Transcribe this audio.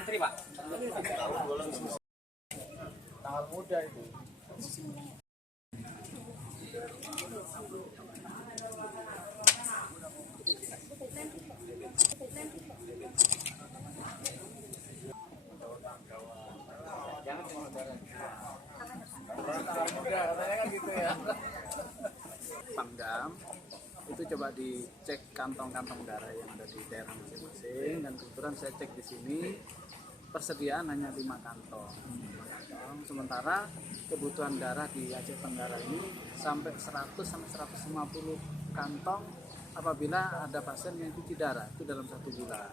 Antri Pak. Tangan muda itu. Pangdam itu coba dicek kantong-kantong darah yang ada di daerah masing-masing, dan kebetulan saya cek di sini persediaan hanya 5 kantong. Sementara kebutuhan darah di Aceh Tenggara ini sampai 100 sampai 150 kantong apabila ada pasien yang cuci darah itu dalam 1 bulan.